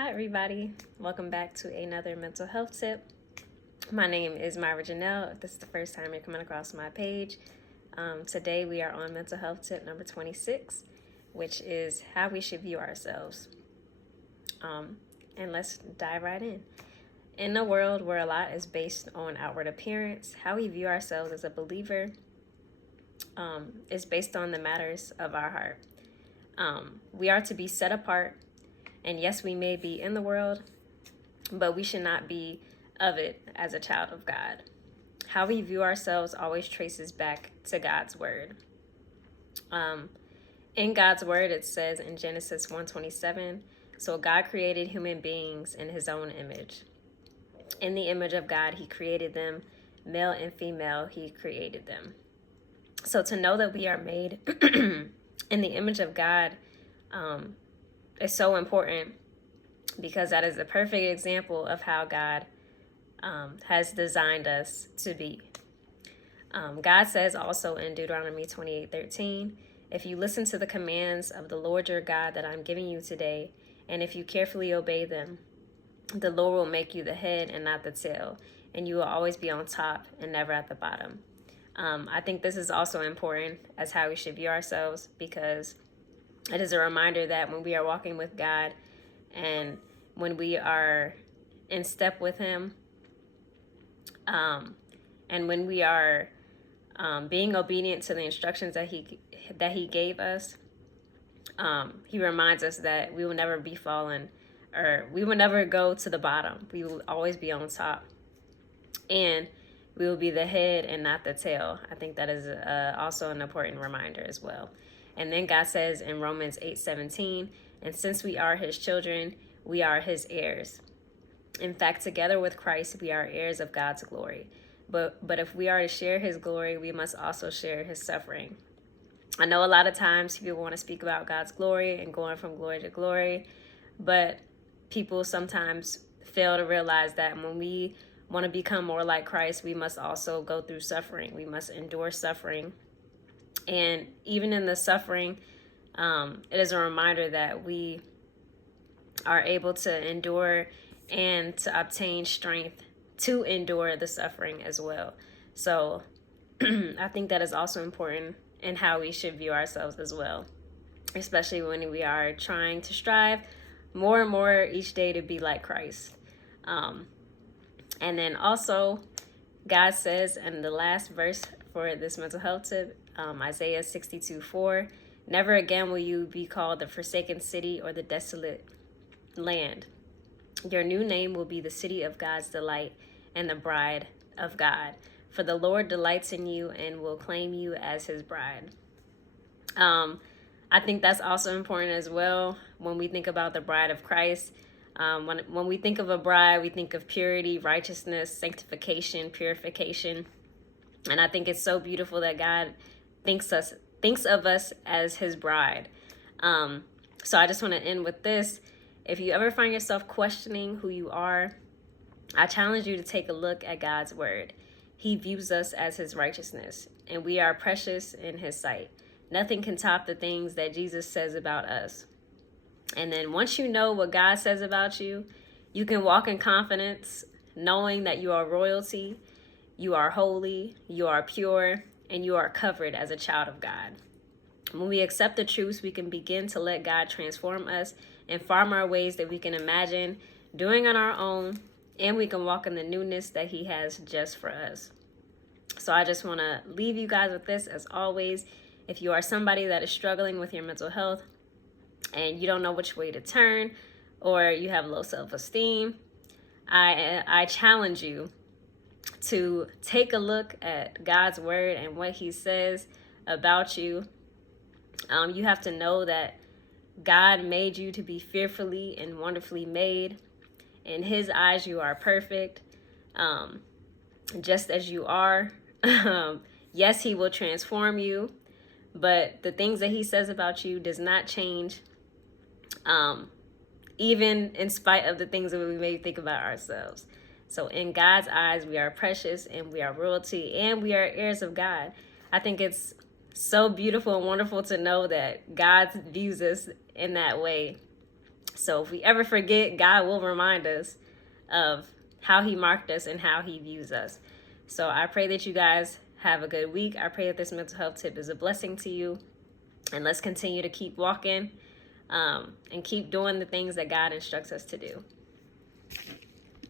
Hi, everybody. Welcome back to another mental health tip. My name is Myra Janelle. If this is the first time you're coming across my page, today we are on mental health tip number 26, which is how we should view ourselves. And let's dive right in. In a world where a lot is based on outward appearance, how we view ourselves as a believer is based on the matters of our heart. We are to be set apart. And yes, we may be in the world, but we should not be of it as a child of God. How we view ourselves always traces back to God's word. In God's word, it says in Genesis 1:27, so God created human beings in his own image. In the image of God, he created them, male and female, he created them. So to know that we are made in the image of God, is so important because that is a perfect example of how God has designed us to be. God says also in Deuteronomy 28:13, if you listen to the commands of the Lord your God that I'm giving you today, and if you carefully obey them, the Lord will make you the head and not the tail, and you will always be on top and never at the bottom. I think this is also important as how we should view ourselves, because it is a reminder that when we are walking with God and when we are in step with him, and when we are being obedient to the instructions that he gave us, he reminds us that we will never be fallen, or we will never go to the bottom. We will always be on top, and we will be the head and not the tail. I think that is also an important reminder as well. And then God says in Romans 8:17, and since we are his children, we are his heirs. In fact, together with Christ, we are heirs of God's glory. But if we are to share his glory, we must also share his suffering. I know a lot of times people want to speak about God's glory and going from glory to glory, but people sometimes fail to realize that when we want to become more like Christ, we must also go through suffering. We must endure suffering. And even in the suffering, it is a reminder that we are able to endure and to obtain strength to endure the suffering as well. So I think that is also important in how we should view ourselves as well, especially when we are trying to strive more and more each day to be like Christ. And then also, God says in the last verse for this mental health tip, Isaiah 62:4, never again will you be called the forsaken city or the desolate land. Your new name will be the city of God's delight and the bride of God. For the Lord delights in you and will claim you as his bride. I think that's also important as well when we think about the bride of Christ. When we think of a bride, we think of purity, righteousness, sanctification, purification. And I think it's so beautiful that God thinks of us as his bride. So I just want to end with this. If you ever find yourself questioning who you are, I challenge you to take a look at God's word. He views us as his righteousness, and we are precious in his sight. Nothing can top the things that Jesus says about us. And then once you know what God says about you, you can walk in confidence, knowing that you are royalty, you are holy, you are pure, and you are covered as a child of God. When we accept the truths, we can begin to let God transform us in far more ways that we can imagine doing on our own, and we can walk in the newness that he has just for us. So I just want to leave you guys with this. As always, if you are somebody that is struggling with your mental health and you don't know which way to turn, or you have low self-esteem, I challenge you to take a look at God's word and what he says about you. You have to know that God made you to be fearfully and wonderfully made. In his eyes, you are perfect, just as you are. Yes, he will transform you, but the things that he says about you does not change, even in spite of the things that we may think about ourselves. So in God's eyes, we are precious and we are royalty and we are heirs of God. I think it's so beautiful and wonderful to know that God views us in that way. So if we ever forget, God will remind us of how he marked us and how he views us. So I pray that you guys have a good week. I pray that this mental health tip is a blessing to you. And let's continue to keep walking and keep doing the things that God instructs us to do.